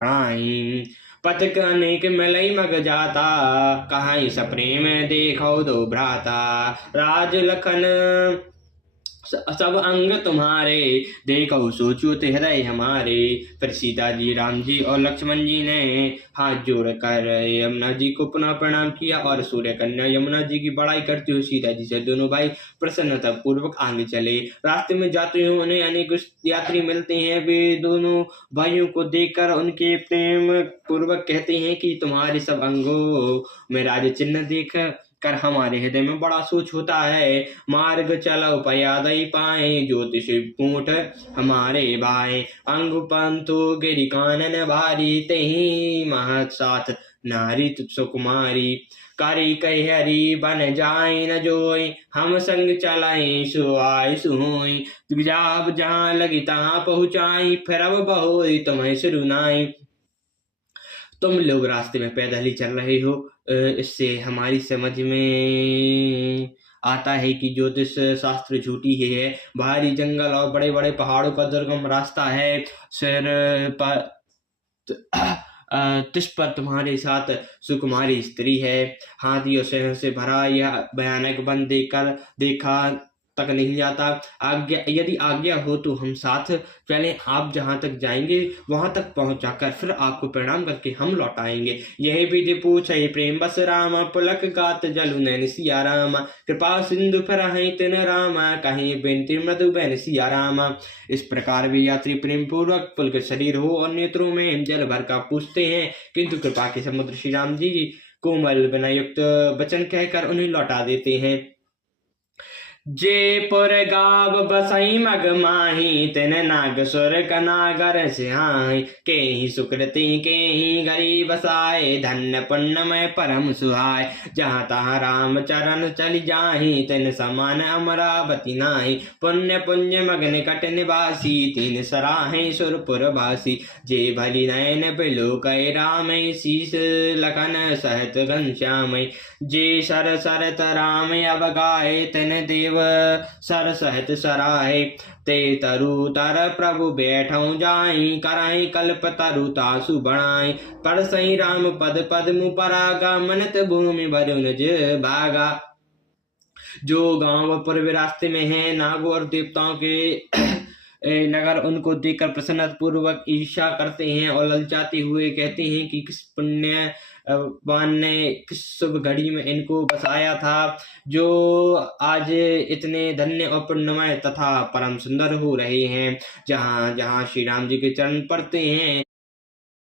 आई। पथक अनेक मलई मग जाता, कहाई सप्रेम देखो दो भ्राता। राज लखन सब अंग तुम्हारे, देखो सोचो ते हृदय हमारे। फिर सीता जी, राम जी और लक्ष्मण जी ने हाथ जोड़ कर यमुना जी को पुनः प्रणाम किया, और सूर्य कन्या यमुना जी की बड़ाई करते हुए सीता जी से दोनों भाई प्रसन्नता पूर्वक आगे चले। रास्ते में जाते हुए उन्हें अनेक यात्री मिलते हैं। वे दोनों भाइयों को देखकर उनके प्रेम पूर्वक कहते हैं कि तुम्हारे सब अंगों में राज चिन्ह देख कर हमारे हृदय में बड़ा सोच होता है। मार्ग चलो पयादई पाए, ज्योतिष पूठ हमारे भाई। अंग पंथु गिरि कानन भारी, तही महत साथ नारी तुझ सुकुमारी। करी कही हरि बन जाय न जोई, हम संग चलाई सुआई सुहोई। जाब जहाँ लगी तहाँ पहुँचाई, फिर अब बहु तुम्हें सुनाई। तुम लोग रास्ते में पैदल ही चल रहे हो, इससे हमारी समझ में आता है कि ज्योतिष शास्त्र झूठी ही है। भारी जंगल और बड़े बड़े पहाड़ों का दुर्गम रास्ता है। सिर पर तुझ पर तुम्हारे साथ सुकुमारी स्त्री है। हाथियों से भरा यह भयानक वन देखकर देखा तक नहीं जाता। आज्ञा, यदि आज्ञा हो तो हम साथ चलें। आप जहां तक जाएंगे वहां तक पहुंचाकर फिर आपको प्रणाम करके हम लौट आएंगे। यही विधि पूछे प्रेम बस रामा, पुलक गात जलु नैन सिया रामा। कृपा सिंधु फरहि तिन रामा, कहीं बिनती मृदु बैन सिया रामा। इस प्रकार वे यात्री प्रेम पूर्वक पुलक शरीर हो और नेत्रों में जल भर का पूछते हैं, किंतु कृपा के समुद्र श्री राम जी कोमल विनयुक्त वचन कहकर उन्हें लौटा देते हैं। जयपुर गाव बसई मग माही, तिन नाग सुर कनागर सिहाई। के ही सुकृति के ही गरी बसाए, धन्य पुण्य में परम सुहाय। जहाँ तहाँ राम चरण चली जाही, तिन समान अमरावती नाही। पुण्य पुण्य मग निकट निवासी, तीन सराहे सुरपुर भासी। जे भली नयन बिलो कै राम, शीस लखन सहत घनश्याम। जे सर सरत राम अब गाए, तिन देव सर सहित सराहे। ते तरु तर प्रभु बैठौ जाई, कराई कल्प तरु तासु बढ़ाई। पर सही राम पद पद्म परागा, मनत भूमि वरुणज भागा। जो गांव पूर्व रास्ते में है, नागों और देवताओं के नगर उनको देखकर प्रसन्नता पूर्वक ईर्ष्या करते हैं और ललचाते हुए कहते हैं कि किस पुण्य वान ने किस शुभ घड़ी में इनको बसाया था, जो आज इतने धन्य और पुण्यमय तथा परम सुंदर हो रहे हैं। जहाँ जहाँ श्री राम जी के चरण पड़ते हैं